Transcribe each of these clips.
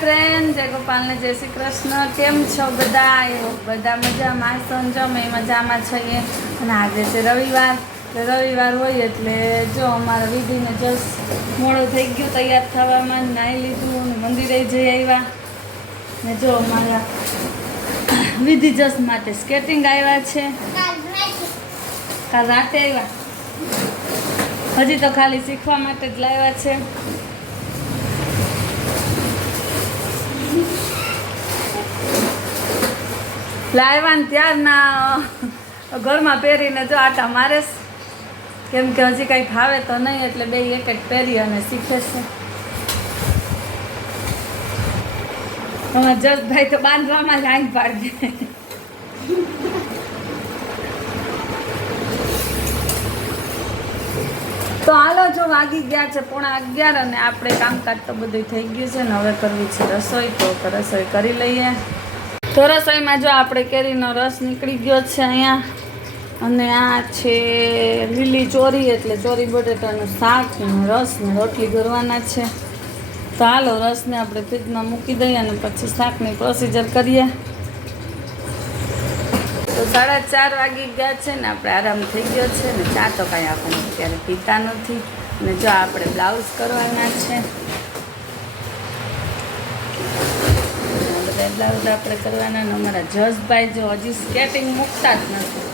Friend જય ગોપાલને જય શ્રી કૃષ્ણ. કેમ છો બધા? બધા મજામાં. સંજો અમે મજામાં છીએ. અને આજે છે રવિવાર. રવિવાર હોય એટલે જો અમારા વિધિને જસ મોડો થઈ ગયો તૈયાર થવામાં. નાહી લીધું અને મંદિરે જઈ આવ્યા. ને જો અમારા વિધિ જસ માટે સ્કેટિંગ આવ્યા છે. કાલ રાતે આવ્યા. હજી તો ખાલી શીખવા માટે જ લાવ્યા છે. લાવ્યા ને ત્યારના ઘરમાં પહેરીને જો આટા મારે કેમ કે હજી કંઈ ફાવે તો નહીં, એટલે બે એક જ પહેરી અને શીખે છે. તમારા જસભાઈ તો બાંધવામાં જ પાડી. દે તો હાલો, જો વાગી ગયા છે પોણા અગિયાર અને આપણે કામકાજ તો બધું થઈ ગયું છે ને, હવે કરવી છે રસોઈ, તો રસોઈ કરી લઈએ. તો રસોઈમાં જો આપણે કેરીનો રસ નીકળી ગયો છે અહીંયા. અને આ છે લીલી ચોરી, એટલે ચોરી બટેટાનું શાક રસ ને રોટલી કરવાના છે. તો હાલો રસને આપણે ફ્રીજમાં મૂકી દઈએ અને પછી શાકની પ્રોસીજર કરીએ. તો સાડા ચાર વાગી ગયા છે ને આપણે આરામ થઈ ગયો છે ને ચા તો કાંઈ આપણને અત્યારે પીતા નથી. અને જો આપણે બ્લાઉઝ કરવાના છે. આ બધા આપણે કરવાના ને અમારા જસભાઈ જો હજી સ્કેટિંગ મૂકતા જ નથી.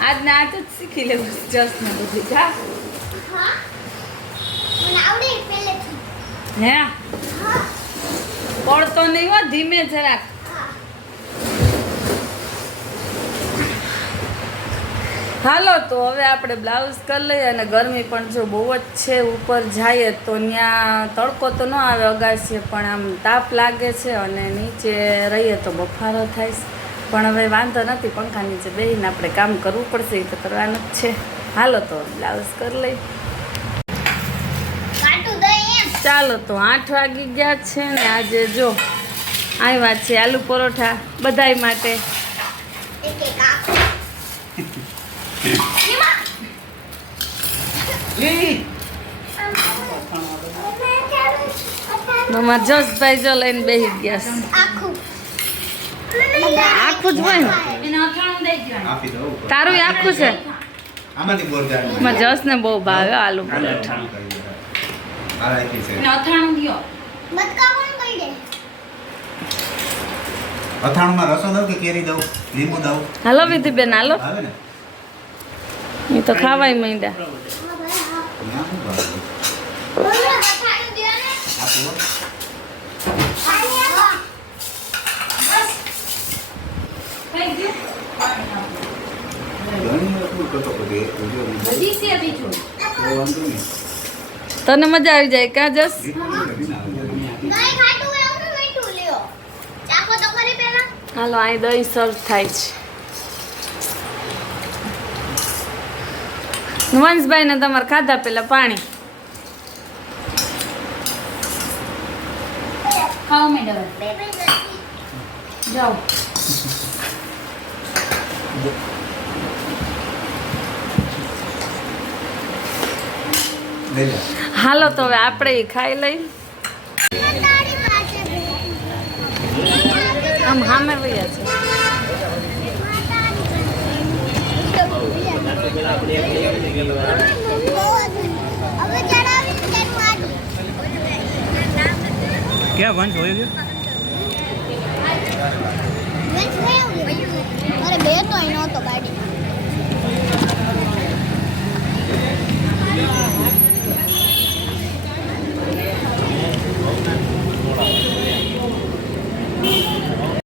આજને આજ જ શીખી લેવું જસને બધી. જા. હે? પડતો નહીં હો ધીમે જરાક. હાલો તો હવે આપણે બ્લાઉઝ કરી લઈએ અને ગરમી પણ જો બહુ જ છે ઉપર જઈએ તો ત્યાં તડકો તો ન આવે અગાસીએ પણ આમ તાપ લાગે છે અને નીચે રહીએ તો બફારો થાય છે. પણ હવે વાંધો નથી પંખા નીચે બેહીને આપણે કામ કરવું પડશે એ તો કરવાનું જ છે. હાલો તો બ્લાઉઝ કરી લઈ ચાલો તો આઠ વાગી ગયા છે ને આજે જો આવ્યા છે આલુ પરોઠા બધાય માટે. મારા જસભાઈ જો લઈને બેસી ગયા છે. આખું જ હોય તારું આખું છે? જસ ને બહુ ભાવે આલુ પરોઠા હલો રાખી છે. રસો દઉં કે કેરી દઉં? લીંબુ દઉં? હાલો વિધિબેન હાલો. આવે ને? તો ખાવાય માંડ્યા. તને મજા આવી જાય ક્યાં જસ. હાલો અહીં દહીં સર્વ થાય છે વંશભાઈ ને તમારે ખાધા પેલા પાણી. ખાઓ મેડમ જાઓ. હાલો તો હવે આપણે ખાઈ લઈ. આમ સામે વયા છે. ક્યાં વંશ હોય ગયો